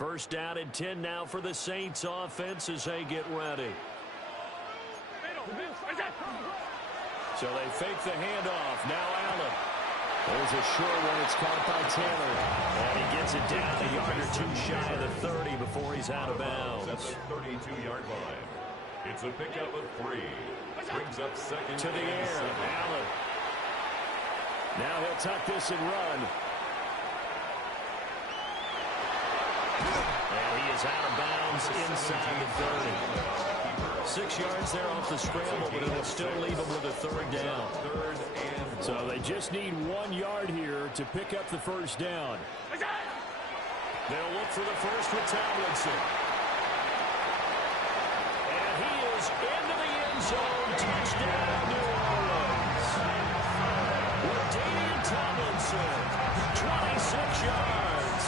First down and 10 now for the Saints offense as they get ready. So they fake the handoff. Now Allen. There's a short one. It's caught by Taylor. And he gets it down a yard or two shy of the 30 before he's out of bounds. At the 32-yard line. It's a pickup of 3. Brings up second to the air. 7. Allen. Now he'll tuck this and run. And he is out of bounds inside the 30. 6 yards there off the scramble, but it'll still leave him with a third down. So they just need 1 yard here to pick up the first down. They'll look for the first with Tomlinson. And he is into the end zone. Touchdown, New Orleans. LaDainian Tomlinson, 26 yards.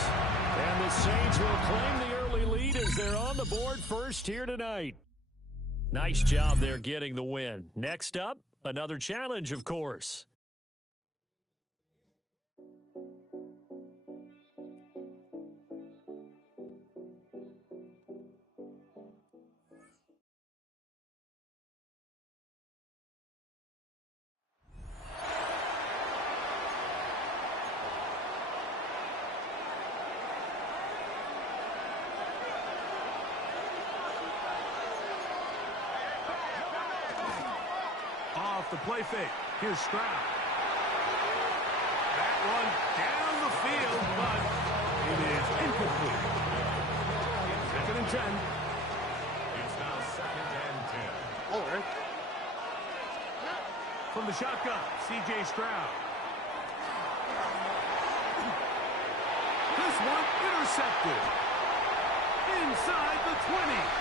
And the Saints will claim the early lead as they're on the board first here tonight. Nice job there getting the win. Next up, another challenge, of course. The play fake. Here's Stroud. That one down the field, but it is incomplete. 2nd and 10. It's now 2nd and 10. All right. From the shotgun, C.J. Stroud. This one intercepted. Inside the 20.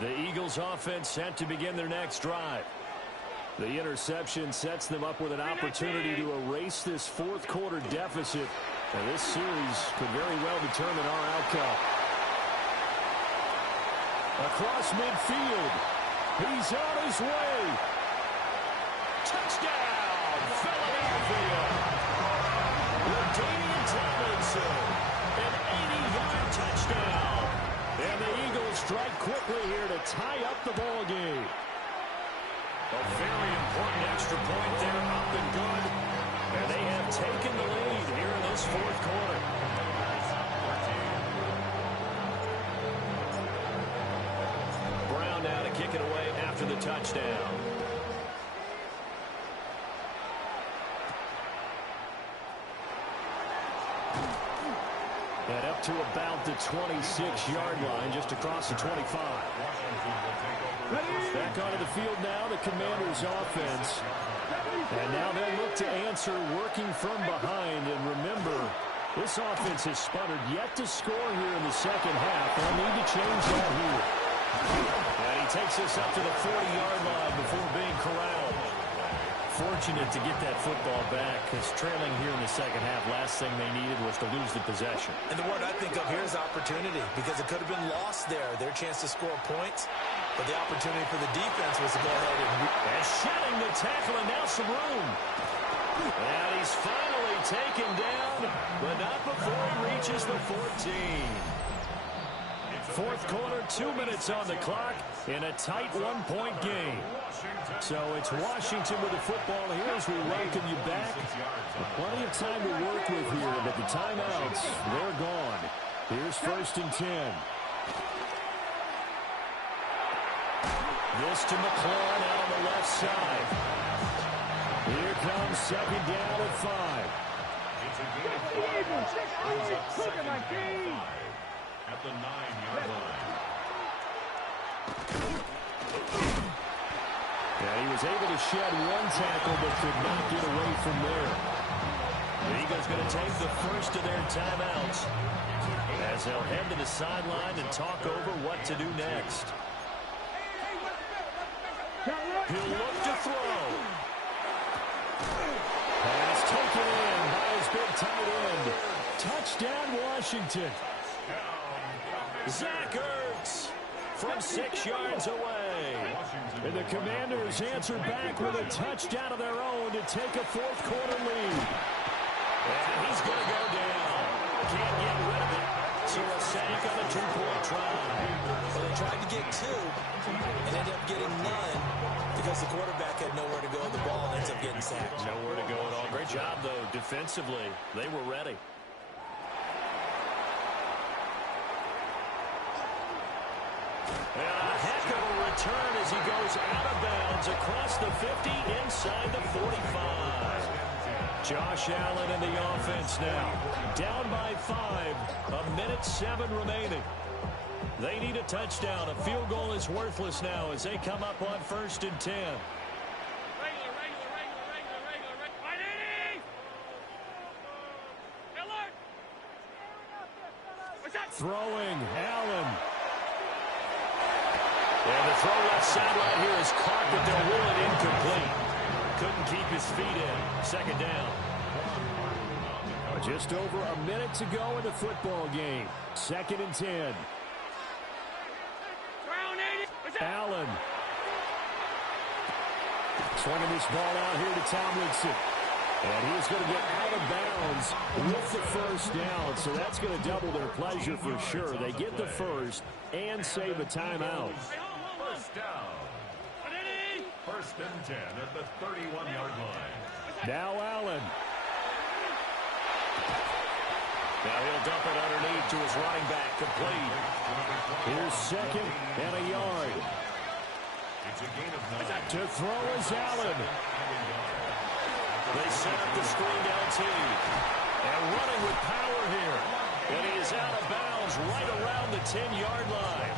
The Eagles offense set to begin their next drive. The interception sets them up with an opportunity to erase this fourth quarter deficit. And this series could very well determine our outcome. Across midfield. He's on his way. Touchdown, Philadelphia. LaDainian Tomlinson. An 80-yard touchdown. And the Eagles strike quickly here to tie up the ball game. A very important extra point there, up and good. And they have taken the lead here in this fourth quarter. Brown now to kick it away after the touchdown. And up to about the 26-yard line, just across the 25. Back onto the field now, the Commanders' offense. And now they'll look to answer working from behind. And remember, this offense has sputtered yet to score here in the second half. They'll need to change that here. And he takes us up to the 40-yard line before being corralled. Fortunate to get that football back, because trailing here in the second half, last thing they needed was to lose the possession. And the word I think of here is opportunity, because it could have been lost there, their chance to score points. But the opportunity for the defense was to go ahead and shedding the tackle, and now some room. And he's finally taken down, but not before he reaches the 14. Fourth quarter, 2 minutes on the clock in a tight one-point game. So it's Washington with the football here as we welcome you back. Plenty of time to work with here, but the timeouts, they're gone. Here's 1st and 10. This to McClain out on the left side. Here comes 2nd down at 5. It's a gain of 5. At the 9-yard line. Yeah, he was able to shed one tackle, but could not get away from there. The Eagles going to take the first of their timeouts as they'll head to the sideline and talk over what to do next. He'll look to throw. Pass taken in by his big tight end. Touchdown, Washington. Zach Ertz from 6 yards away. And the Commanders answer back with a touchdown of their own to take a fourth-quarter lead. And he's going to go down. Can't get rid of it. So a sack on a 2-point try. Well, they tried to get 2 and ended up getting none because the quarterback had nowhere to go with the ball and ends up getting sacked. Nowhere to go at all. Great job, though, defensively. They were ready. And a heck of a return as he goes out of bounds across the 50, inside the 45. Josh Allen in the offense now. Down by 5. 1:07 remaining. They need a touchdown. A field goal is worthless now as they come up on 1st and 10. Throwing, Allen. And the throw left sideline here is caught, but they'll rule it incomplete. Couldn't keep his feet in. 2nd down. Just over a minute to go in the football game. 2nd and 10. Allen. Swinging this ball out here to Tomlinson. And he's going to get out of bounds with the first down. So that's going to double their pleasure for sure. They get the first and save a timeout. First down. 1st and 10 at the 31-yard line. Now Allen. Now he'll dump it underneath to his running back, complete. Here's 2nd and a yard. It's a gain of 9. To throw is Allen. They set up the screen LT. And running with power here. And he is out of bounds right around the 10-yard line.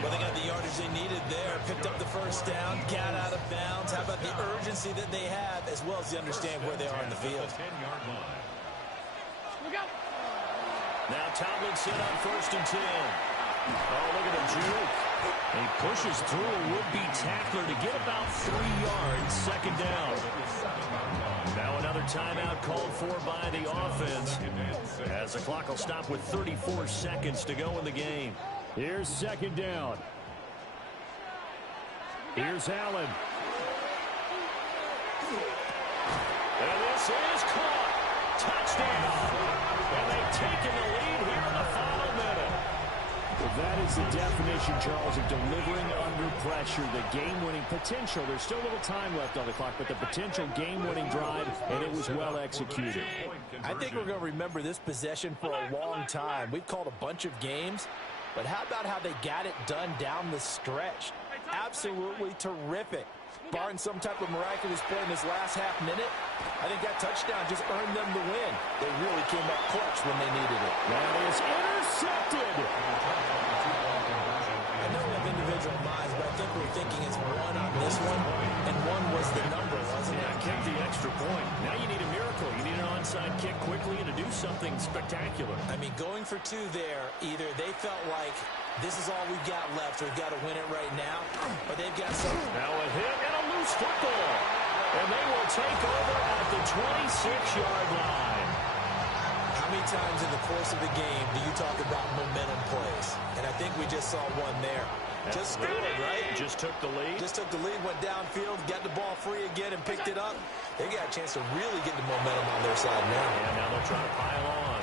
Well, they got the yardage they needed there. Picked up the first down, got out of bounds. How about the urgency that they have, as well as they understand where they are in the field. Now Tomlinson on 1st and 10. Oh, look at the juke. He pushes through a would-be tackler to get about 3 yards. 2nd down. Now another timeout called for by the offense, as the clock will stop with 34 seconds to go in the game. Here's 2nd down. Here's Allen. And this is caught. Touchdown. And they've taken the lead here in the final minute. Well, that is the definition, Charles, of delivering under pressure. The game-winning potential. There's still a little time left on the clock, but the potential game-winning drive, and it was well executed. I think we're going to remember this possession for a long time. We've called a bunch of games, but how about how they got it done down the stretch? Absolutely terrific. Barring some type of miraculous play in this last half minute, I think that touchdown just earned them the win. They really came up clutch when they needed it. That is intercepted. I know we have individual minds, but I think we're thinking it's 1 on this one, and 1 was the number, wasn't it? Yeah, kept the extra point. Now you need a miracle. You need an onside kick quickly and to do something spectacular. I mean, going for 2 there, either they felt like this is all we've got left, we've got to win it right now, or they've got some. Now a hit and a loose football. And they will take over at the 26-yard line. How many times in the course of the game do you talk about momentum plays? And I think we just saw one there. Just scored, right? Just took the lead. Just took the lead, went downfield, got the ball free again, and picked it up. They got a chance to really get the momentum on their side now. And now they'll try to pile on.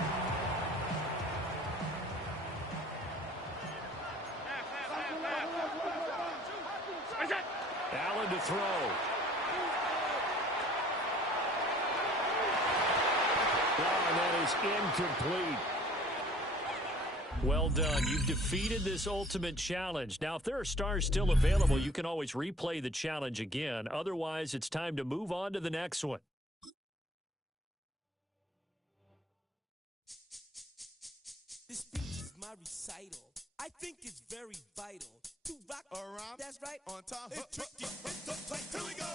Allen to throw. And that is incomplete. Well done. You've defeated this ultimate challenge. Now, if there are stars still available, you can always replay the challenge again. Otherwise, it's time to move on to the next one. This speech is my recital. I think it's very vital to rock around. That's right. On time. It's tricky. It's so tight. Here we go.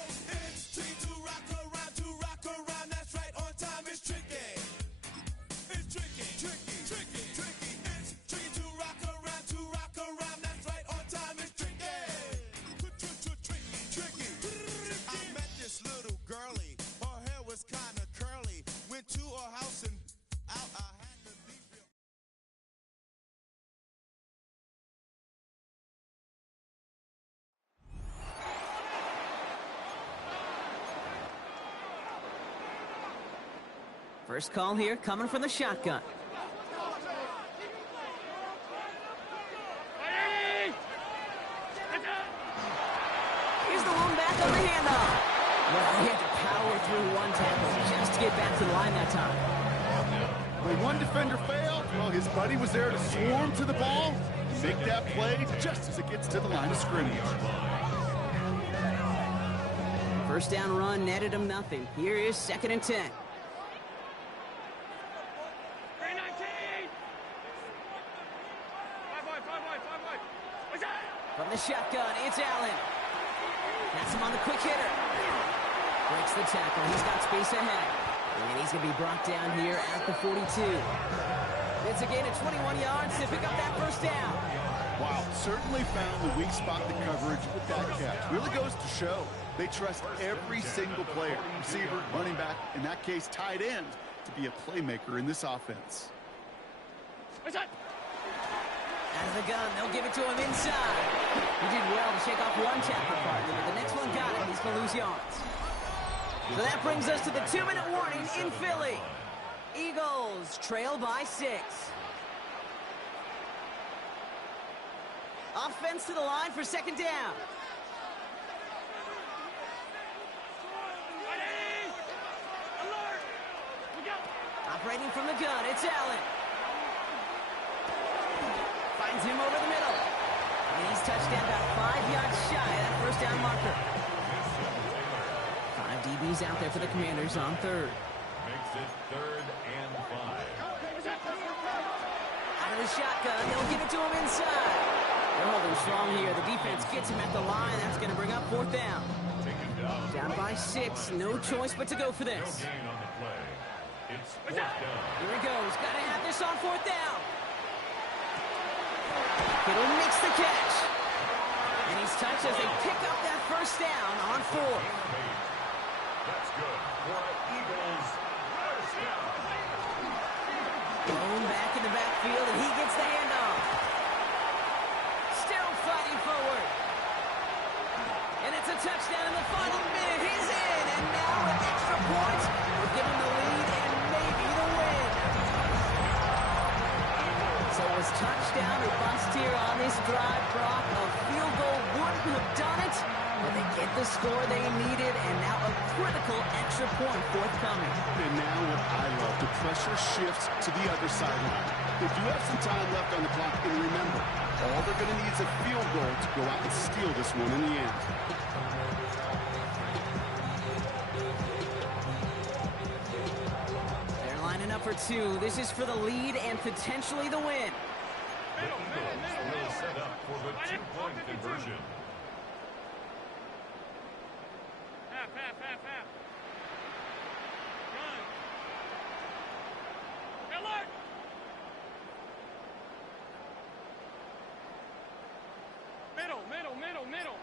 It's tricky to rock around. That's right. On time. First call here coming from the shotgun. Here's the lone back on the handoff. Well, he had to power through one tackle just to get back to the line that time. When one defender failed, well, his buddy was there to swarm to the ball and make that play just as it gets to the line of scrimmage. First down run netted him nothing. Here is 2nd and 10. From the shotgun, it's Allen. That's him on the quick hitter. Breaks the tackle. He's got space ahead. And he's going to be brought down here at the 42. It's a gain of 21 yards to pick up that first down. Wow, certainly found the weak spot in the coverage with that catch. Really goes to show they trust every single player, receiver, running back, in that case, tight end, to be a playmaker in this offense. Out of the gun, they'll give it to him inside. He did well to shake off one tackle partner, but the next one got him. He's going to lose yards. So that brings us to the 2-minute warning in Philly. Eagles trail by 6. Offense to the line for 2nd down. Operating from the gun, it's Allen. Finds him over the middle. And he's touched down about 5 yards shy of that first down marker. 5 DBs out there for the Commanders on 3rd. Makes it 3rd and 5. Out of the shotgun, they'll give it to him inside. They're holding strong here. The defense gets him at the line. That's going to bring up 4th down. Down by 6. No choice but to go for this. No gain on the play. It's 4th down. Here he goes. Got to have this on 4th down. Kittle makes the catch. And he's touched as they pick up that first down on 4th. That's good for Eagles. First down. Thrown back in the backfield, and he gets the handoff. Still fighting forward. And it's a touchdown in the final minute. He's in, and now an extra point will give him the lead and maybe the win. So it was touchdown or bust here on this drive, Brock. A field goal wouldn't have done it, but they get the score they needed, and now a critical extra point forthcoming. And now what I love, the pressure shifts to the other sideline. They do have some time left on the clock, and remember, all they're going to need is a field goal to go out and steal this one in the end. They're lining up for 2. This is for the lead and potentially the win. The Eagles will set up for the 2-point conversion. Middle.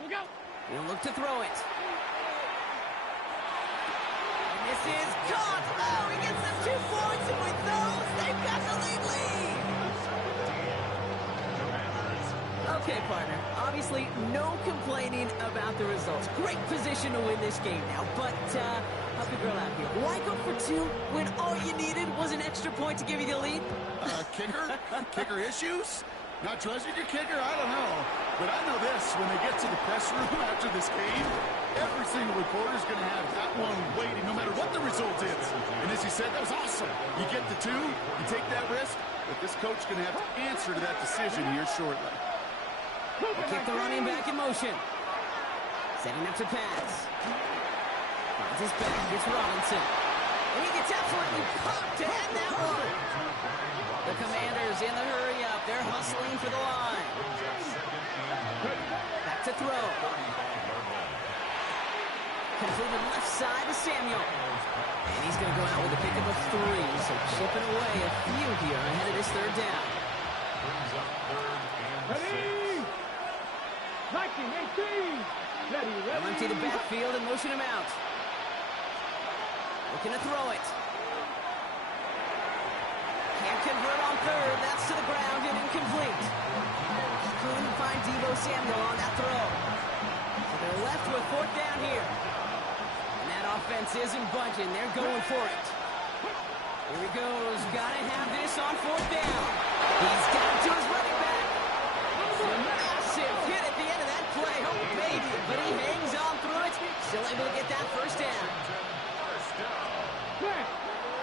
We'll go. He'll look to throw it. And this is caught. Oh, he gets the 2 points, and with those, they've got the lead. Okay, partner. Obviously, no complaining about the results. Great position to win this game now, but help your girl out here. Why go for 2 when all you needed was an extra point to give you the lead? Kicker issues? Not trusting your kicker? I don't know. But I know this, when they get to the press room after this game, every single reporter is going to have that one waiting, no matter what the result is. And as he said, that was awesome. You get the 2, you take that risk, but this coach is going to have to answer to that decision here shortly. They kick the running back in motion. Setting up to pass. Finds his back. It's Robinson. And he gets absolutely pumped to end that one. The Commanders in the hurry-up. They're hustling for the line. Back to throw. Completed left side to Samuel. And he's going to go out with a pickup of 3. So chipping away a few here ahead of this 3rd down. Brings up 3rd and 6. 19, 18. Ready. They'll empty the backfield and motion him out. Looking to throw it. Can't convert on 3rd. That's to the ground and incomplete. Couldn't find Deebo Samuel on that throw. So they're left with 4th down here. offense isn't budging. They're going for it. Here he goes. Got to have this on 4th down. He's down to his running back. Massive hit at the end of that play. Oh, baby. But he hangs on through it. Still able to get that 1st down.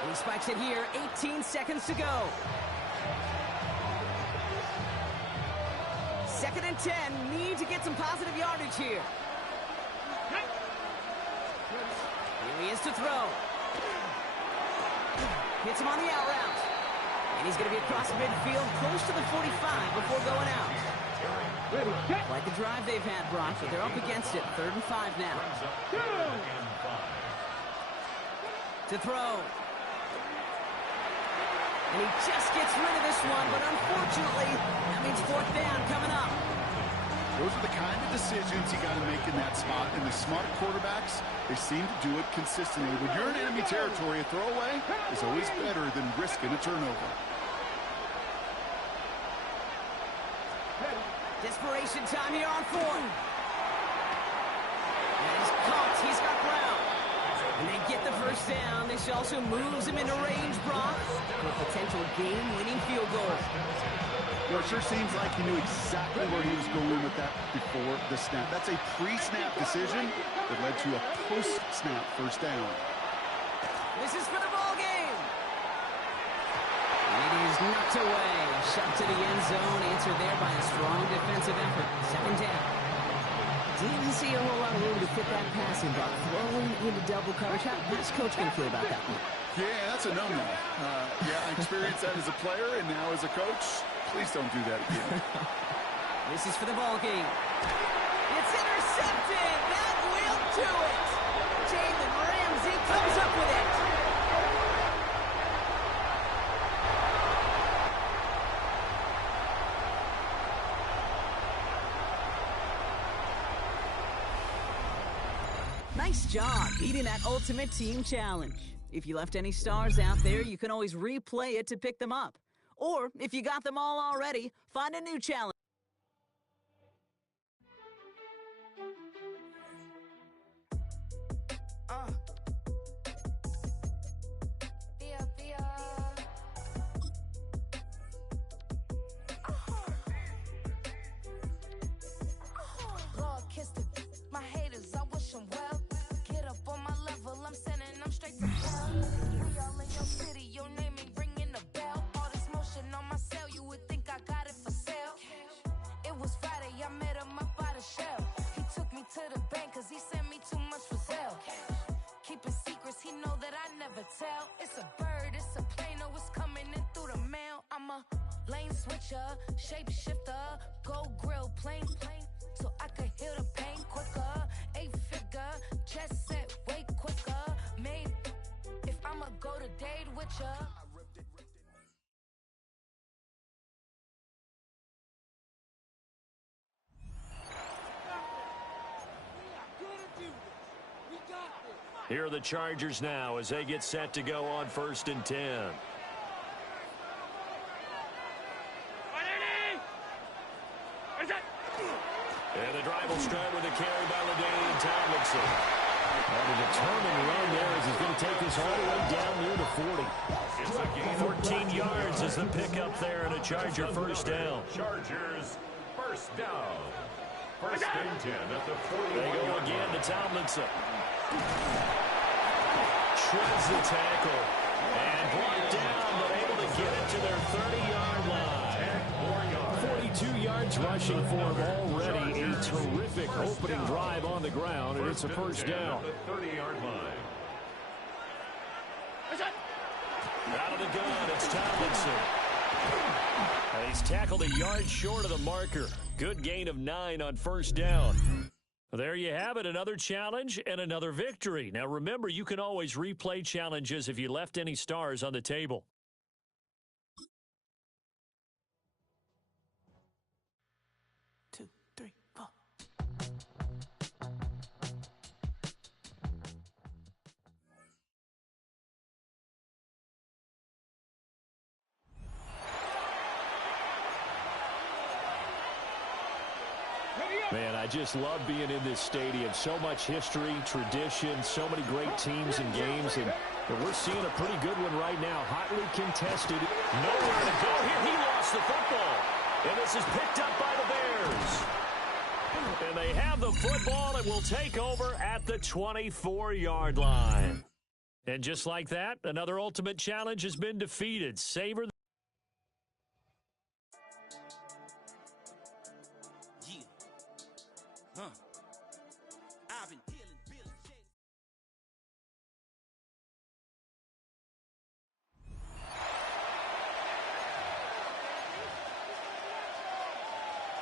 He spikes it here. 18 seconds to go. 2nd and 10. Need to get some positive yardage here. Here he is to throw. Hits him on the out route. And he's going to be across midfield, close to the 45 before going out. Like the drive they've had, Brock, but they're up against it. 3rd and 5 now. To throw. And he just gets rid of this one, but unfortunately, that means 4th down coming up. Those are the kind of decisions you got to make in that spot. And the smart quarterbacks, they seem to do it consistently. When you're in enemy territory, a throwaway is always better than risking a turnover. Desperation time here on 4th. And he's caught. He's got ground. And they get the 1st down. This also moves him into range, Brock, for a potential game-winning field goal. You know, it sure seems like he knew exactly where he was going with that before the snap. That's a pre-snap decision that led to a post-snap 1st down. This is for the ball game. It is knocked away. Shot to the end zone. Answered there by a strong defensive effort. 2nd down. Didn't see a whole lot of room to fit that pass in, but throwing into double coverage. How's Coach going to feel about that one? Yeah, that's a no-no. Yeah, I experienced that as a player and now as a coach. Please don't do that again. This is for the ball game. It's intercepted. That will do it. Jalen Ramsey comes up with it. Nice job beating that Ultimate Team Challenge. If you left any stars out there, you can always replay it to pick them up. Or, if you got them all already, find a new challenge. Lord, kiss my haters, I wish them well. Get up on my level, I'm sending them straight to hell. We all in your city, your name ain't ringing a bell. All this motion on my cell, you would think I got it for sale. It was Friday, I met him up by the shell. He took me to the bank, cause he sent me too much for sale. Keeping secrets, he know that I never tell. It's a bird, it's a plane, oh, it's coming in through the mail. I'm a lane switcher, shape shifter, go grill, plain, so I could heal the pain quicker. 8-figure, chest set way quicker. Maybe if I'ma go to date with ya. Here are the Chargers now as they get set to go on 1st and 10. And the drive will start with a carry by LaDainian Tomlinson. And a determined run there as he's going to take this all the way down near the 40. 14 yards is the pickup there and a Charger 1st down. Chargers 1st down. 1st and 10 at the 40. They go again to Tomlinson. Shreds the tackle. And brought down, but able to get it to their 30-yard line. 42 yards rushing for him already. A terrific opening drive on the ground, and it's a 1st down. The 30-yard line. Out of the gun, it's Tomlinson. And he's tackled a yard short of the marker. Good gain of 9 on 1st down. There you have it, another challenge and another victory. Now remember, you can always replay challenges if you left any stars on the table. Man, I just love being in this stadium. So much history, tradition, so many great teams and games, and we're seeing a pretty good one right now. Hotly contested. Nowhere to go here. He lost the football. And this is picked up by the Bears. And they have the football and will take over at the 24-yard line. And just like that, another ultimate challenge has been defeated. Savor the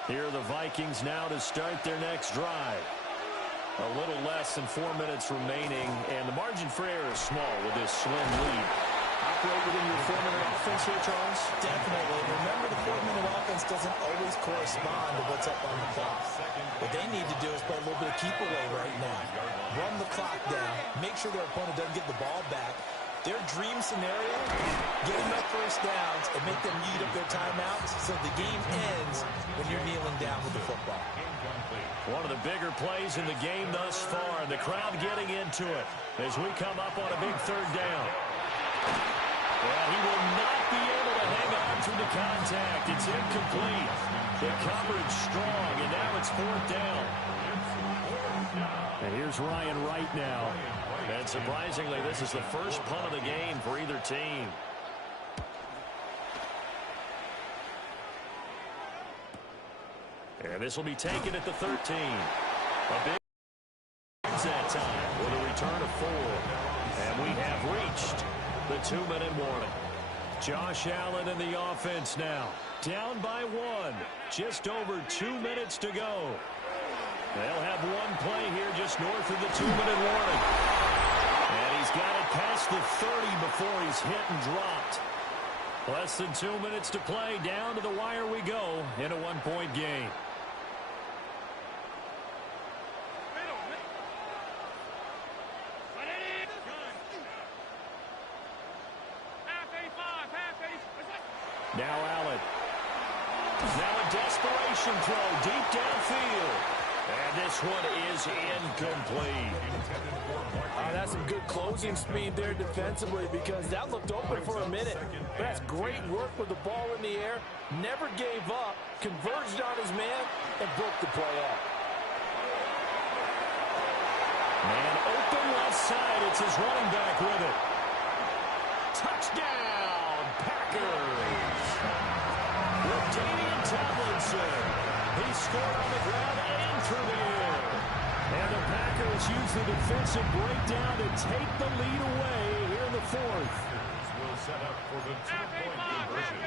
Here are the Vikings now to start their next drive. A little less than 4 minutes remaining, and the margin for error is small with this slim lead. Operate within your 4-minute offense here, Charles? Definitely. Remember, the 4-minute offense doesn't always correspond to what's up on the clock. What they need to do is play a little bit of keep away right now. Run the clock down. Make sure their opponent doesn't get the ball back. Their dream scenario, get enough first downs and make them eat up their timeouts so the game ends when you're kneeling down with the football. One of the bigger plays in the game thus far, and the crowd getting into it as we come up on a big third down. Well, he will not be able to hang on through the contact. It's incomplete. The coverage strong, and now it's fourth down. And here's Ryan Wright now. And surprisingly, this is the first punt of the game for either team. And this will be taken at the 13. A big that time with a return of 4. And we have reached the 2-minute warning. Josh Allen in the offense now. Down by 1. Just over 2 minutes to go. They'll have one play here just north of the 2-minute warning. And he's got it past the 30 before he's hit and dropped. Less than 2 minutes to play. Down to the wire we go in a 1-point game. Now Allen. Now a desperation throw deep downfield. And this one is incomplete. That's some good closing speed there defensively because that looked open for a minute. That's great work with the ball in the air. Never gave up, converged on his man, and broke the play up. Man open left side. It's his running back with it. Touchdown, Packers. With Damian Tomlinson. He scored on the ground and through the air. And the Packers use the defensive breakdown to take the lead away here in the fourth. Will set up for the 2-point conversion.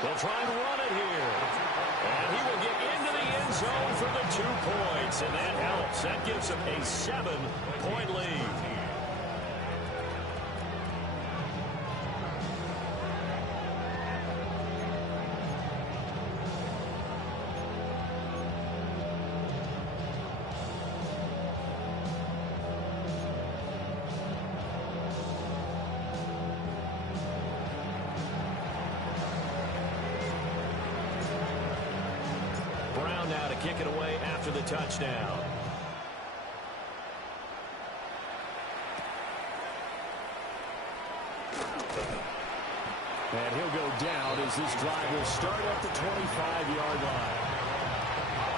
They'll try and run it here. And he will get into the end zone for the 2 points. And that helps. That gives him a 7-point lead. Now to kick it away after the touchdown. And he'll go down as this drive will start at the 25-yard line.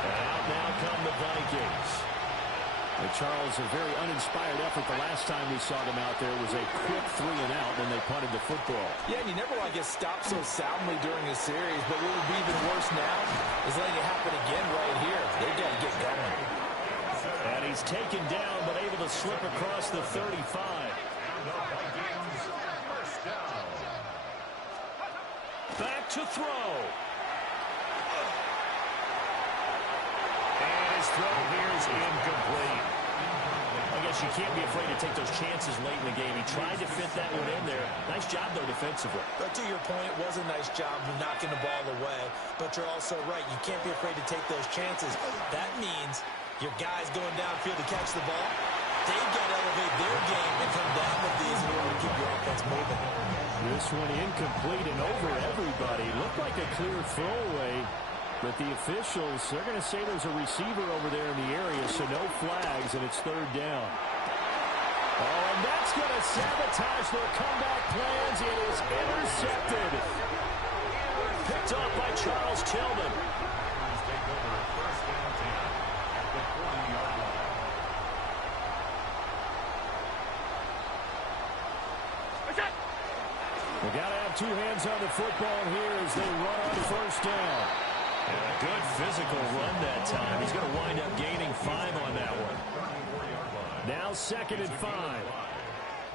And out now come the Vikings. And Charles, a very uninspired effort the last time we saw them out there was a quick 3-and-out, and they punted the football. Yeah, and you never want to get stopped so soundly during a series, but what would be even worse now is letting it happen again right here. They've got to get going. And he's taken down, but able to slip across the 35. Back to throw. And his throw here is incomplete. I guess you can't be afraid to take those chances late in the game. He tried to fit that one in there. Nice job, though, defensively. But to your point, it was a nice job of knocking the ball away. But you're also right. You can't be afraid to take those chances. That means your guys going downfield to catch the ball, they've got to elevate their game and come down with these in order to keep your offense moving. This one incomplete and over everybody. Looked like a clear throwaway. But the officials, they're going to say there's a receiver over there in the area, so no flags, and it's third down. Oh, and that's going to sabotage their comeback plans. It is intercepted. Picked off by Charles Tillman. We got to have two hands on the football here as they run on first down. And a good physical run that time. He's going to wind up gaining 5 on that one. Now 2nd and 5.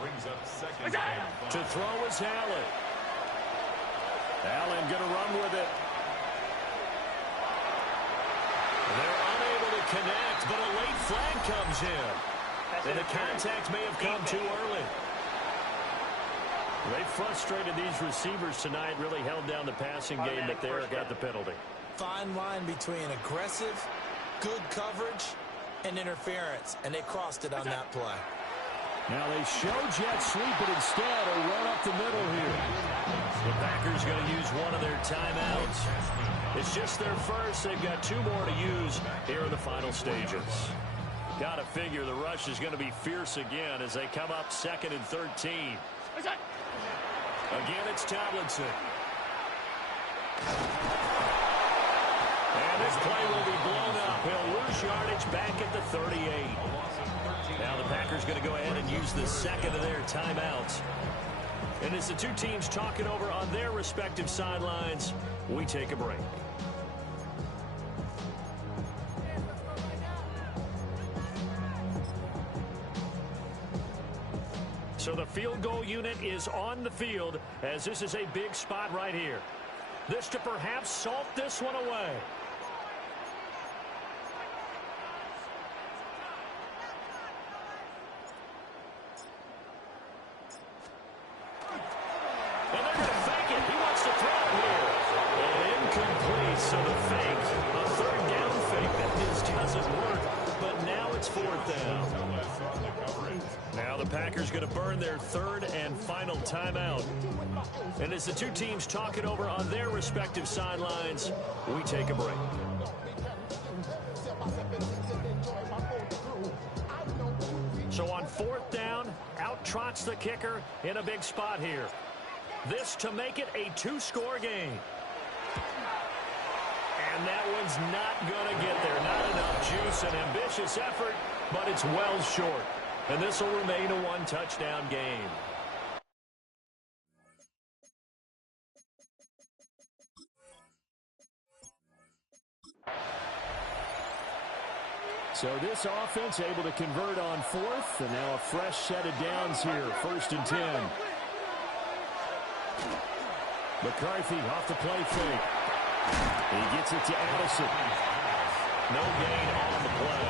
Brings up second and 5. To throw is Allen. Allen going to run with it. They're unable to connect, but a late flag comes in. And the contact may have come too early. They frustrated these receivers tonight, really held down the passing game, but there got the penalty. Fine line between aggressive, good coverage, and interference, and they crossed it on that play. Now they show jet sweep, but instead a run up the middle here. The Packers going to use one of their timeouts. It's just their first. They've got 2 more to use here in the final stages. Got to figure the rush is going to be fierce again as they come up 2nd and 13. Again, it's Tomlinson. And this play will be blown up. He'll lose yardage back at the 38. Now the Packers going to go ahead and use the second of their timeouts. And as the two teams talking over on their respective sidelines, we take a break. So the field goal unit is on the field as this is a big spot right here. This to perhaps salt this one away. And they're going to fake it. He wants to throw it here. And incomplete. So the fake, a third down fake that just doesn't work. But now it's 4th down. Now the Packers going to burn their 3rd and final timeout. And as the two teams talk it over on their respective sidelines, we take a break. So on 4th down, out trots the kicker in a big spot here. This to make it a 2-score game. And that one's not going to get there. Not enough juice, an ambitious effort, but it's well short. And this will remain a 1-touchdown game. So this offense able to convert on 4th, and now a fresh set of downs here, 1st and 10. McCarthy off the play fake. He gets it to Addison. No gain on the play.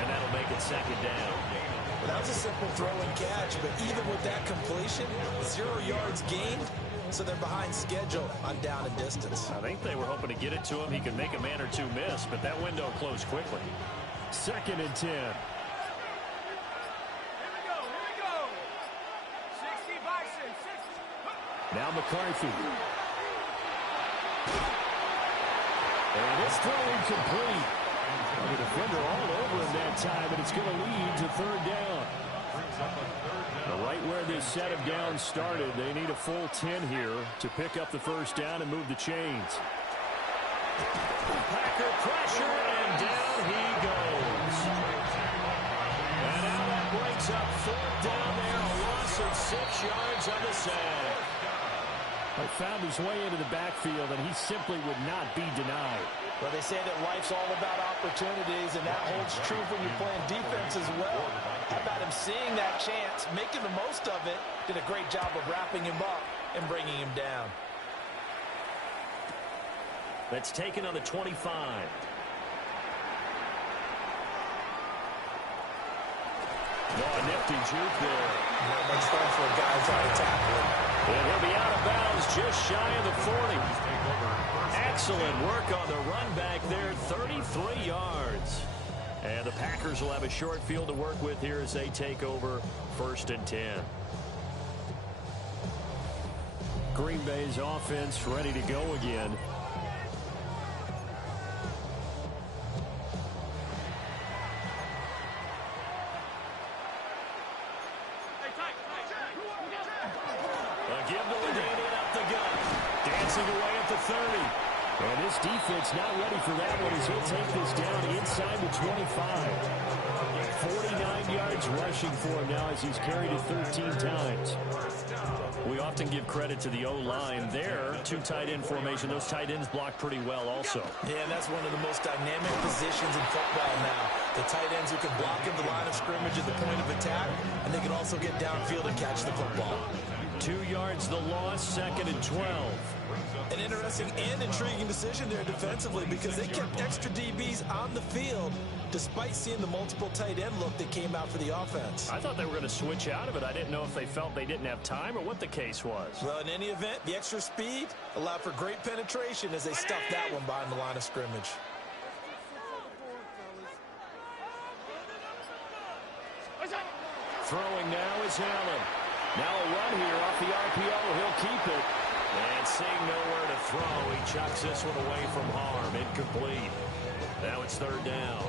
And that'll make it 2nd down. Well, that was a simple throw and catch, but even with that completion, 0 yards gained, so they're behind schedule on down and distance. I think they were hoping to get it to him. He could make a man or two miss, but that window closed quickly. 2nd and 10. Here we go. 60 Bison, 60. Now McCarthy. And it's throw incomplete. The defender all over him that time, and it's going to lead to 3rd down. Right where this set of downs started, they need a full 10 here to pick up the 1st down and move the chains. Packer pressure, and down he goes. And now that brings up 4th down there, a loss of 6 yards on the sack. He found his way into the backfield, and he simply would not be denied. Well, they say that life's all about opportunities, and that holds true when you're playing defense as well. How about him seeing that chance, making the most of it, did a great job of wrapping him up and bringing him down. That's taken on the 25. Oh, a nifty juke there. Not much fun for a guy trying to tackle him. And he'll be out of bounds just shy of the 40. Excellent work on the run back there, 33 yards. And the Packers will have a short field to work with here as they take over 1st and 10. Green Bay's offense ready to go again. give to Ladainian up the gut. Dancing away at the 30. And this defense not ready for that one as he'll take this down inside the 25. 49 yards rushing for him now as he's carried it 13 times. We often give credit to the O-line there. Two tight end formation. Those tight ends block pretty well also. Yeah, and that's one of the most dynamic positions in football now. The tight ends who can block at the line of scrimmage at the point of attack, and they can also get downfield and catch the football. 2 yards the loss, 2nd and 12. An interesting and intriguing decision there defensively because they kept extra DBs on the field despite seeing the multiple tight end look that came out for the offense. I thought they were going to switch out of it. I didn't know if they felt they didn't have time or what the case was. Well, in any event, the extra speed allowed for great penetration as they stuffed that one behind the line of scrimmage. Throwing now is Allen. Now a run here off the RPO. He'll keep it. And seeing nowhere to throw, he chucks this one away from harm. Incomplete. Now it's 3rd down.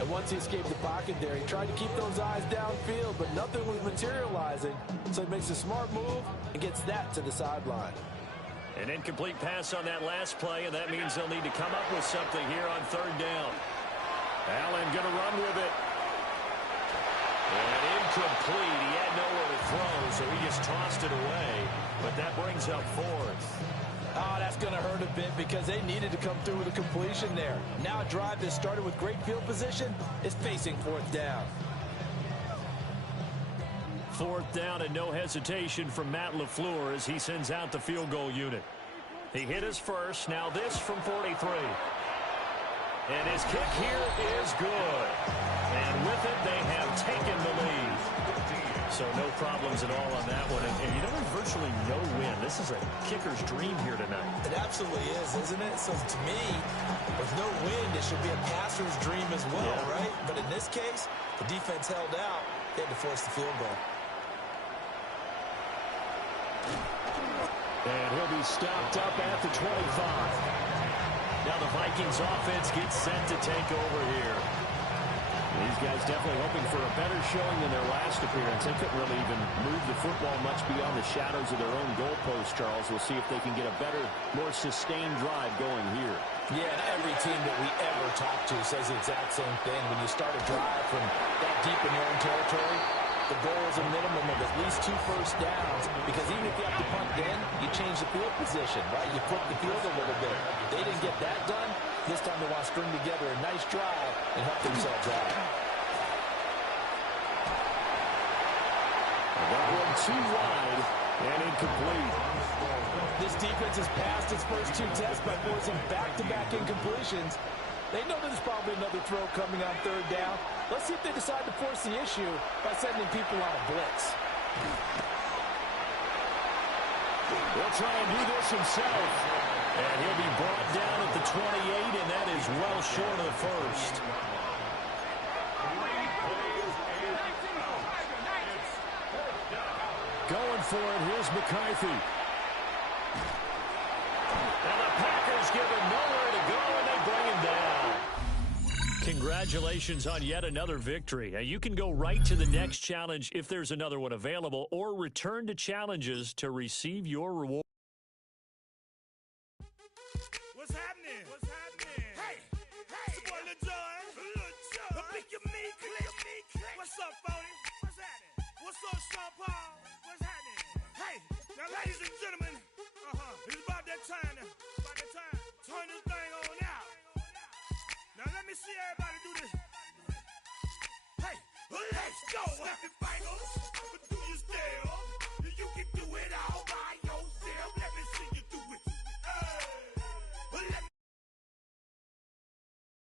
And once he escaped the pocket there, he tried to keep those eyes downfield, but nothing was materializing. So he makes a smart move and gets that to the sideline. An incomplete pass on that last play, and that means they'll need to come up with something here on 3rd down. Allen going to run with it. And incomplete. He had nowhere to throw, so he just tossed it away. But that brings up 4th. Oh, that's going to hurt a bit because they needed to come through with a completion there. Now a drive that started with great field position is facing 4th down. 4th down and no hesitation from Matt LaFleur as he sends out the field goal unit. He hit his first. Now this from 43. And his kick here is good. And with it, they have taken the lead. So no problems at all on that one. And you know, there's virtually no win. This is a kicker's dream here tonight. It absolutely is, isn't it? So to me, with no wind, it should be a passer's dream as well, right? But in this case, the defense held out. They had to force the field goal. And he'll be stopped up at the 25. Now the Vikings offense gets set to take over here. These guys definitely hoping for a better showing than their last appearance. They couldn't really even move the football much beyond the shadows of their own goalpost, Charles. We'll see if they can get a better, more sustained drive going here. Yeah, and every team that we ever talk to says the exact same thing. When you start a drive from that deep in your own territory, the goal is a minimum of at least 2 first downs, because even if you have to punt then, you change the field position, right? You flip the field a little bit. They didn't get that done. This time they want to string together a nice drive and help themselves out. That one too wide and incomplete. This defense has passed its first 2 tests by forcing back-to-back incompletions. They know there's probably another throw coming on 3rd down. Let's see if they decide to force the issue by sending people on a blitz. He'll try and do this himself. And he'll be brought down at the 28, and that is well short of the first. Going for it, here's McCarthy. And the Packers give him nowhere to go, and they bring him down. Congratulations on yet another victory. Now, you can go right to the next challenge if there's another one available, or return to challenges to receive your reward. What's happening? What's happening? Hey, it's your boy Lil Jon. Click your me, click. What's up, Phony? What's happening? What's up, Sean Paul? What's happening? Hey, now ladies and gentlemen, it's about that time. Turn this thing on out. Now let me see everybody do this. Hey, let's go.